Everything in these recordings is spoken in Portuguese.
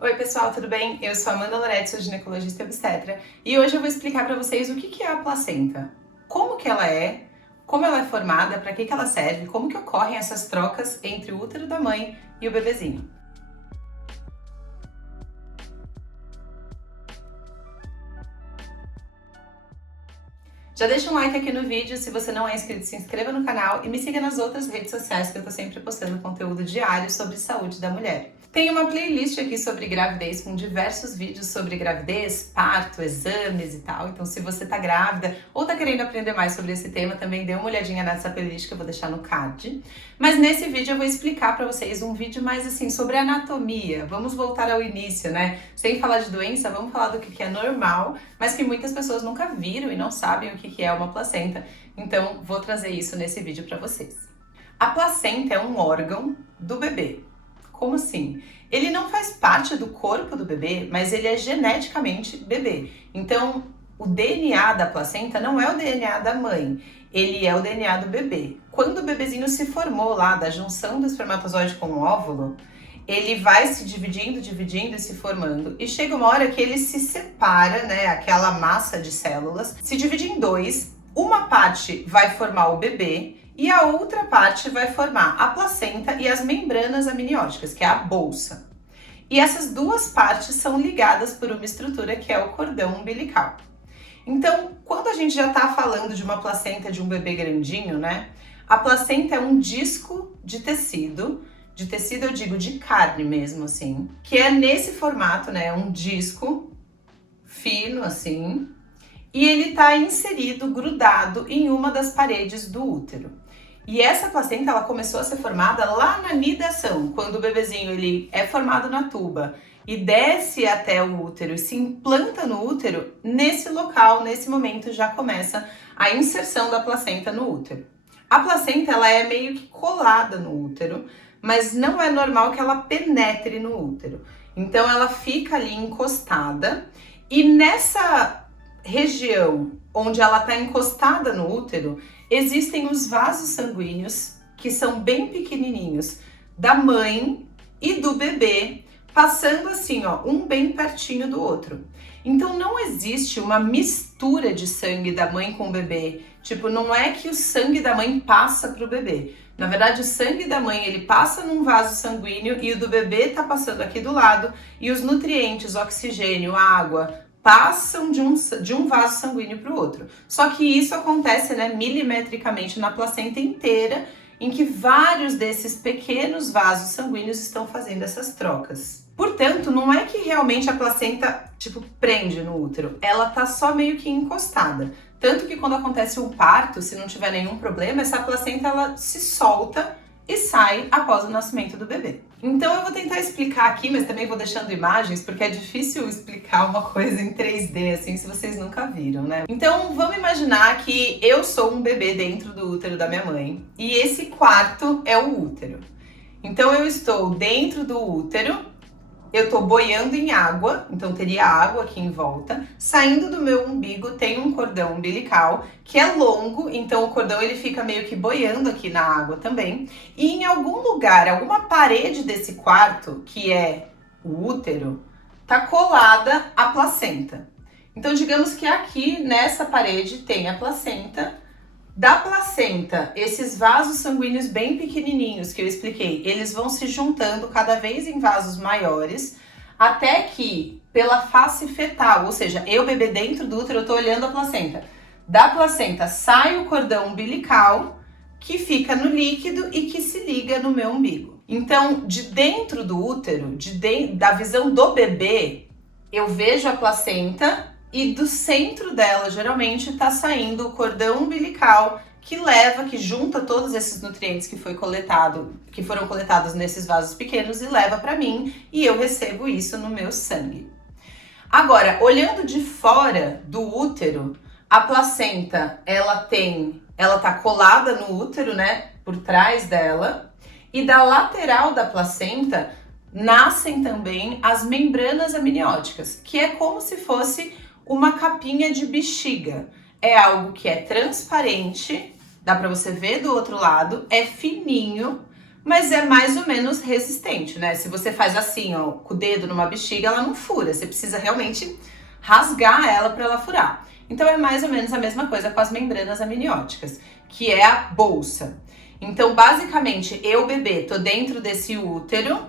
Oi pessoal, tudo bem? Eu sou a Amanda Loretti, sou ginecologista e obstetra e hoje eu vou explicar para vocês o que é a placenta, como que ela é, como ela é formada, para que ela serve, como que ocorrem essas trocas entre o útero da mãe e o bebezinho. Já deixa um like aqui no vídeo, se você não é inscrito, se inscreva no canal e me siga nas outras redes sociais que eu tô sempre postando conteúdo diário sobre saúde da mulher. Tem uma playlist aqui sobre gravidez com diversos vídeos sobre gravidez, parto, exames e tal. Então se você tá grávida ou tá querendo aprender mais sobre esse tema, também dê uma olhadinha nessa playlist que eu vou deixar no card. Mas nesse vídeo eu vou explicar pra vocês um vídeo mais assim sobre anatomia. Vamos voltar ao início, né? Sem falar de doença, vamos falar do que é normal, mas que muitas pessoas nunca viram e não sabem o que é uma placenta. Então vou trazer isso nesse vídeo pra vocês. A placenta é um órgão do bebê. Como assim? Ele não faz parte do corpo do bebê, mas ele é geneticamente bebê. Então, o DNA da placenta não é o DNA da mãe, ele é o DNA do bebê. Quando o bebezinho se formou lá, da junção do espermatozoide com o óvulo, ele vai se dividindo e se formando. E chega uma hora que ele se separa, né? Aquela massa de células, se divide em dois. Uma parte vai formar o bebê, e a outra parte vai formar a placenta e as membranas amnióticas, que é a bolsa. E essas duas partes são ligadas por uma estrutura que é o cordão umbilical. Então, quando a gente já está falando de uma placenta de um bebê grandinho, né? A placenta é um disco de tecido eu digo de carne mesmo, assim, que é nesse formato, né? Um disco fino, assim, e ele está inserido, grudado em uma das paredes do útero. E essa placenta ela começou a ser formada lá na nidação, quando o bebezinho ele é formado na tuba e desce até o útero e se implanta no útero, nesse local, nesse momento já começa a inserção da placenta no útero. A placenta ela é meio que colada no útero, mas não é normal que ela penetre no útero. Então ela fica ali encostada e nessa região onde ela está encostada no útero, existem os vasos sanguíneos, que são bem pequenininhos, da mãe e do bebê, passando assim, ó, um bem pertinho do outro. Então não existe uma mistura de sangue da mãe com o bebê. Tipo, não é que o sangue da mãe passa pro bebê. Na verdade, o sangue da mãe, ele passa num vaso sanguíneo e o do bebê tá passando aqui do lado, e os nutrientes, oxigênio, água, passam de um vaso sanguíneo para o outro. Só que isso acontece, né, milimetricamente na placenta inteira, em que vários desses pequenos vasos sanguíneos estão fazendo essas trocas. Portanto, não é que realmente a placenta, tipo, prende no útero. Ela tá só meio que encostada. Tanto que quando acontece o parto, se não tiver nenhum problema, essa placenta, ela se solta e sai após o nascimento do bebê. Então eu vou tentar explicar aqui, mas também vou deixando imagens, porque é difícil explicar uma coisa em 3D, assim, se vocês nunca viram, né? Então vamos imaginar que eu sou um bebê dentro do útero da minha mãe, e esse quarto é o útero. Então eu estou dentro do útero, eu tô boiando em água, então teria água aqui em volta. Saindo do meu umbigo tem um cordão umbilical que é longo, então o cordão ele fica meio que boiando aqui na água também. E em algum lugar, alguma parede desse quarto, que é o útero, tá colada a placenta. Então digamos que aqui nessa parede tem a placenta. Da placenta, esses vasos sanguíneos bem pequenininhos que eu expliquei, eles vão se juntando cada vez em vasos maiores, até que pela face fetal, ou seja, eu bebê dentro do útero, eu tô olhando a placenta. Da placenta sai o cordão umbilical, que fica no líquido e que se liga no meu umbigo. Então, de dentro do útero, da visão do bebê, eu vejo a placenta, e do centro dela, geralmente, tá saindo o cordão umbilical que junta todos esses nutrientes que foram coletados nesses vasos pequenos e leva para mim, e eu recebo isso no meu sangue. Agora, olhando de fora do útero, a placenta, ela tá colada no útero, né, por trás dela, e da lateral da placenta nascem também as membranas amnióticas, que é como se fosse uma capinha de bexiga. É algo que é transparente, dá para você ver do outro lado, é fininho, mas é mais ou menos resistente, né? Se você faz assim, ó, com o dedo numa bexiga, ela não fura. Você precisa realmente rasgar ela para ela furar. Então é mais ou menos a mesma coisa com as membranas amnióticas, que é a bolsa. Então, basicamente, eu, bebê, tô dentro desse útero,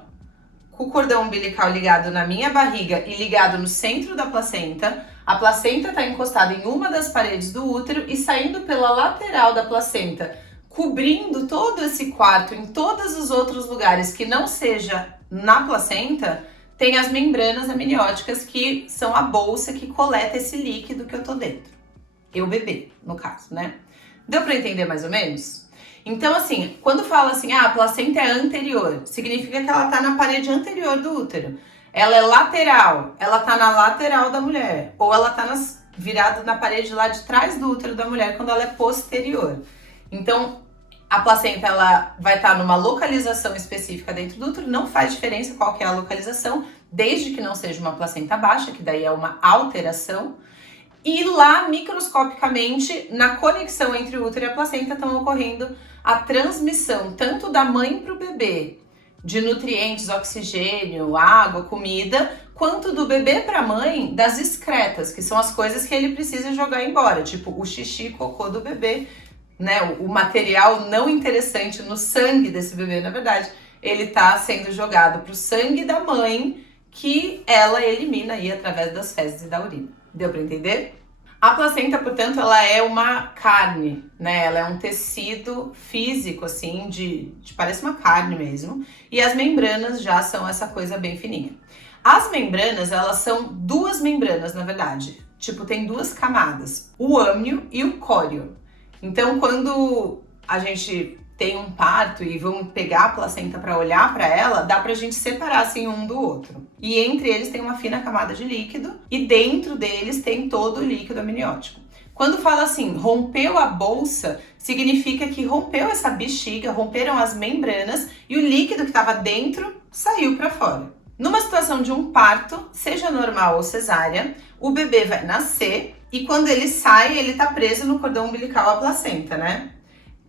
com o cordão umbilical ligado na minha barriga e ligado no centro da placenta. A placenta está encostada em uma das paredes do útero e saindo pela lateral da placenta, cobrindo todo esse quarto em todos os outros lugares que não seja na placenta, tem as membranas amnióticas, que são a bolsa que coleta esse líquido que eu tô dentro. Eu, bebê, no caso, né? Deu para entender mais ou menos? Então, assim, quando fala assim, a placenta é anterior, significa que ela tá na parede anterior do útero. Ela é lateral, ela tá na lateral da mulher. Ou ela tá virada na parede lá de trás do útero da mulher quando ela é posterior. Então, a placenta ela vai estar numa localização específica dentro do útero, não faz diferença qual que é a localização, desde que não seja uma placenta baixa, que daí é uma alteração. E lá, microscopicamente, na conexão entre o útero e a placenta, estão ocorrendo a transmissão tanto da mãe para o bebê de nutrientes, oxigênio, água, comida, quanto do bebê para a mãe das excretas, que são as coisas que ele precisa jogar embora, tipo o xixi e cocô do bebê, né? O material não interessante no sangue desse bebê, na verdade, ele está sendo jogado para o sangue da mãe, que ela elimina aí através das fezes e da urina. Deu para entender? A placenta, portanto, ela é uma carne, né? Ela é um tecido físico, assim, parece uma carne mesmo. E as membranas já são essa coisa bem fininha. As membranas, elas são duas membranas, na verdade. Tipo, tem duas camadas, o âmnio e o córeo. Então, quando a gente tem um parto e vamos pegar a placenta para olhar para ela, dá pra gente separar assim um do outro. E entre eles tem uma fina camada de líquido e dentro deles tem todo o líquido amniótico. Quando fala assim, rompeu a bolsa, significa que rompeu essa bexiga, romperam as membranas e o líquido que estava dentro saiu para fora. Numa situação de um parto, seja normal ou cesárea, o bebê vai nascer e quando ele sai, ele tá preso no cordão umbilical, a placenta, né?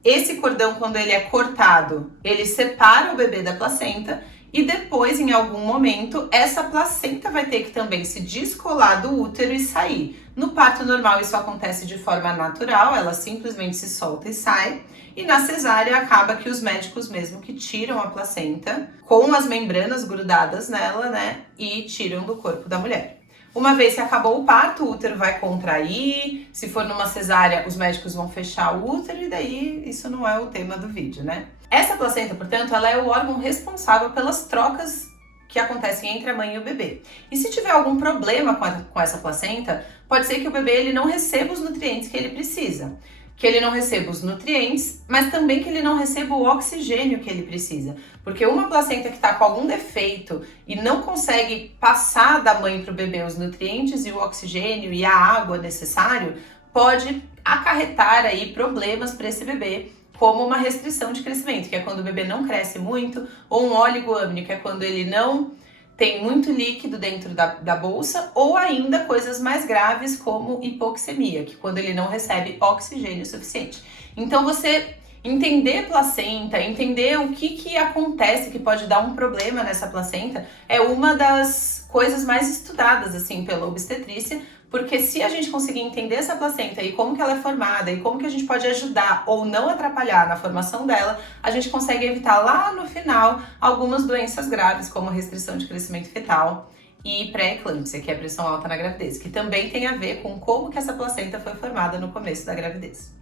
Esse cordão, quando ele é cortado, ele separa o bebê da placenta e depois, em algum momento, essa placenta vai ter que também se descolar do útero e sair. No parto normal, isso acontece de forma natural, ela simplesmente se solta e sai. E na cesárea, acaba que os médicos mesmo que tiram a placenta com as membranas grudadas nela, né, e tiram do corpo da mulher. Uma vez que acabou o parto, o útero vai contrair, se for numa cesárea, os médicos vão fechar o útero e daí isso não é o tema do vídeo, né? Essa placenta, portanto, ela é o órgão responsável pelas trocas que acontecem entre a mãe e o bebê. E se tiver algum problema com essa placenta, pode ser que o bebê ele não receba os nutrientes que ele precisa. Que ele não receba os nutrientes, mas também que ele não receba o oxigênio que ele precisa. Porque uma placenta que está com algum defeito e não consegue passar da mãe para o bebê os nutrientes e o oxigênio e a água necessário, pode acarretar aí problemas para esse bebê, como uma restrição de crescimento, que é quando o bebê não cresce muito, ou um oligoâmnio, que é quando ele não tem muito líquido dentro da bolsa, ou ainda coisas mais graves como hipoxemia, que é quando ele não recebe oxigênio suficiente. Então você entender placenta, entender o que acontece que pode dar um problema nessa placenta, é uma das coisas mais estudadas assim pela obstetrícia, porque se a gente conseguir entender essa placenta e como que ela é formada e como que a gente pode ajudar ou não atrapalhar na formação dela, a gente consegue evitar lá no final algumas doenças graves, como restrição de crescimento fetal e pré-eclâmpsia, que é a pressão alta na gravidez, que também tem a ver com como que essa placenta foi formada no começo da gravidez.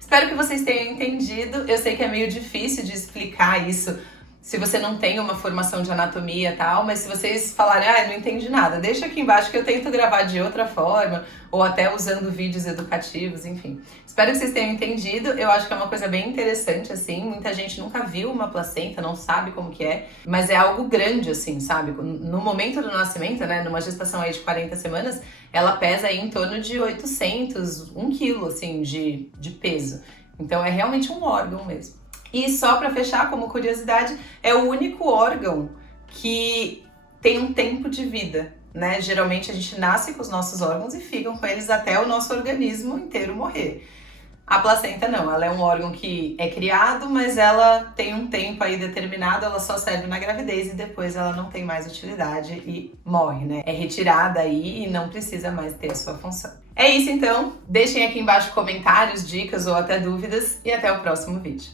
Espero que vocês tenham entendido. Eu sei que é meio difícil de explicar isso se você não tem uma formação de anatomia e tal, mas se vocês falarem, não entendi nada, deixa aqui embaixo que eu tento gravar de outra forma, ou até usando vídeos educativos, enfim. Espero que vocês tenham entendido. Eu acho que é uma coisa bem interessante, assim, muita gente nunca viu uma placenta, não sabe como que é, mas é algo grande, assim, sabe? No momento do nascimento, né, numa gestação aí de 40 semanas, ela pesa aí em torno de 1 quilo, assim, de peso. Então é realmente um órgão mesmo. E só para fechar, como curiosidade, é o único órgão que tem um tempo de vida, né? Geralmente a gente nasce com os nossos órgãos e ficam com eles até o nosso organismo inteiro morrer. A placenta não, ela é um órgão que é criado, mas ela tem um tempo aí determinado, ela só serve na gravidez e depois ela não tem mais utilidade e morre, né? É retirada aí e não precisa mais ter a sua função. É isso então, deixem aqui embaixo comentários, dicas ou até dúvidas e até o próximo vídeo.